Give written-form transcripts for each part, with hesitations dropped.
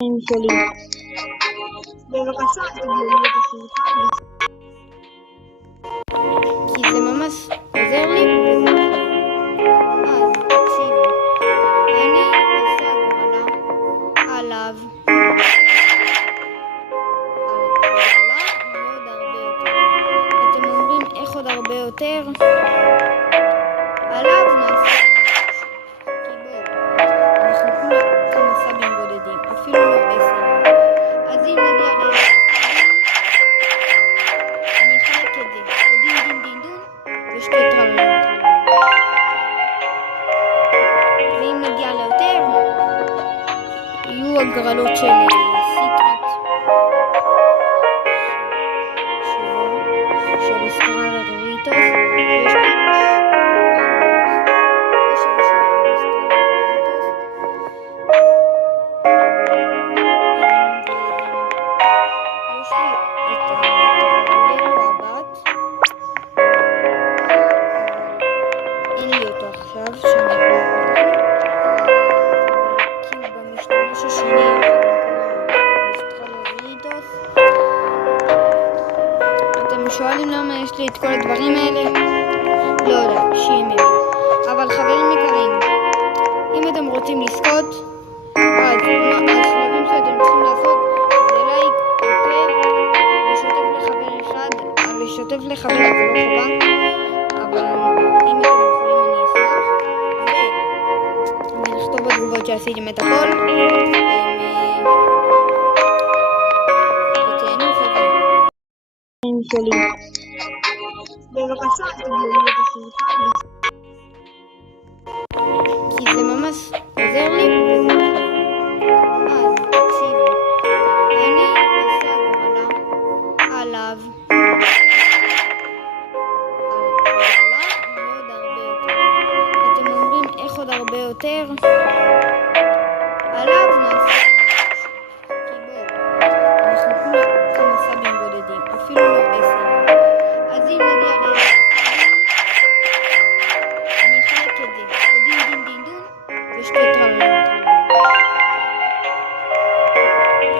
שלי. בבקשה, תגלו את השולחן. כי זה ממש עוזר לי וזה נכון. אז תקשיבו, אני עושה הגרלה עליו, ועוד הרבה יותר. אתם אומרים איך עוד הרבה יותר? עליו נעשה כי בואו, אנחנו כולה כמה סבים בודדים, אפילו לא 10. אז אם נגיע אני אחלק את זה, או דין דין דין דון ושתי טרללים. ואם נגיע ליותר, יהיו הגרלות של סיקרט, של אסטרלריטוס, ויש לי שואלים למה יש לי את כל הדברים האלה? לא יודע, שימר. אבל חברים יקרים, אם אתם רוצים לזכות, אז השלבים שאתם צריכים לעשות זה לייק, לשתף לחבר זה לא חובה, אבל אם אתם יכולים אני אשמח, ולכתוב בתגובות שעשיתם את הכל. שלי. בבקשה, תגלו את השולחן. כי זה ממש עוזר לי וזה נכון. אז תקשיבו, אני עושה הגרלה עליו, ועוד הרבה יותר. אתם אומרים איך עוד הרבה יותר? עליו נעשה כי בואו, אנחנו כולה כמה סבים בודדים, אפילו לא 10. אז אם נגיע אני אחלק את זה, או דין דין דין דון ושתי טרללים.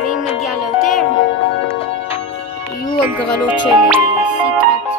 ואם נגיע ליותר, יהיו הגרלות של סיקרט,